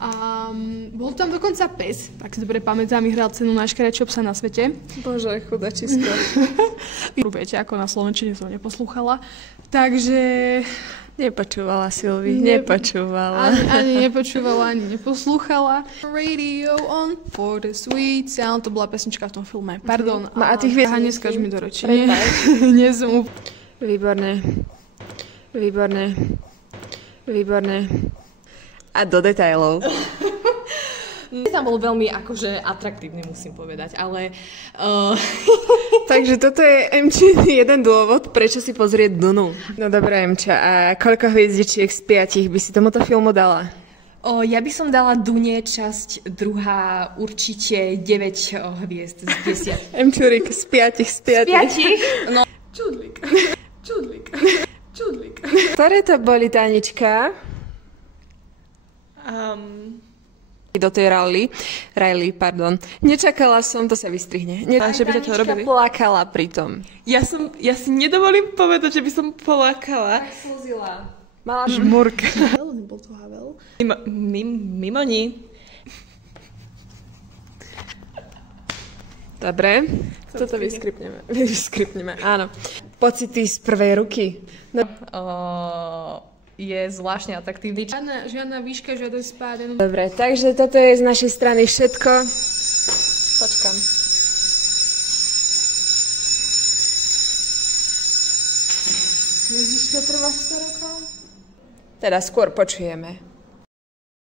A bol tam dokonca pes, tak si dobre pamätám, hral cenu najškarečšieho psa na svete. Bože, chudačisko. Viete, ako na slovenčine som neposlúchala. Takže... Nepočúvala Silvi, nepočúvala. Ani nepočúvala, ani neposlúchala. Radio on for the sweet sound. To bola pesnička v tom filme. Pardon. No a tých vieš... Neskáž mi do reči. Nie som Výborné. Výborné. Výborné. A do detailov. Tam bol veľmi akože atraktívny, musím povedať, ale... Takže toto je Emči jeden dôvod, prečo si pozrieť Dunu. No dobré, Emča, a koľko hviezdičiek z 5 by si tomuto filmu dala? Ja by som dala Dune časť druhá určite 9 hviezd z 10. Emčurik, z 5. 5? No. Čudlík. Ktoré to boli, Tánička? Do tej Riley, pardon. Nečakala som, to sa vystrihne. Že by to robili. Plakala pritom. Ja si nedovolím povedať, že by som plakala. Tak slúzila. Mala žmurk. Nebol to Havel. Mimo ní. Dobre. Toto vyskripneme. Áno. Pocity z prvej ruky. No. Je zvláštne atraktívny. Žiadna výška, žiaden spád. Dobre, takže toto je z našej strany všetko. Počkam. Myslíš, to trvá 100 rokov? Teda skôr počujeme.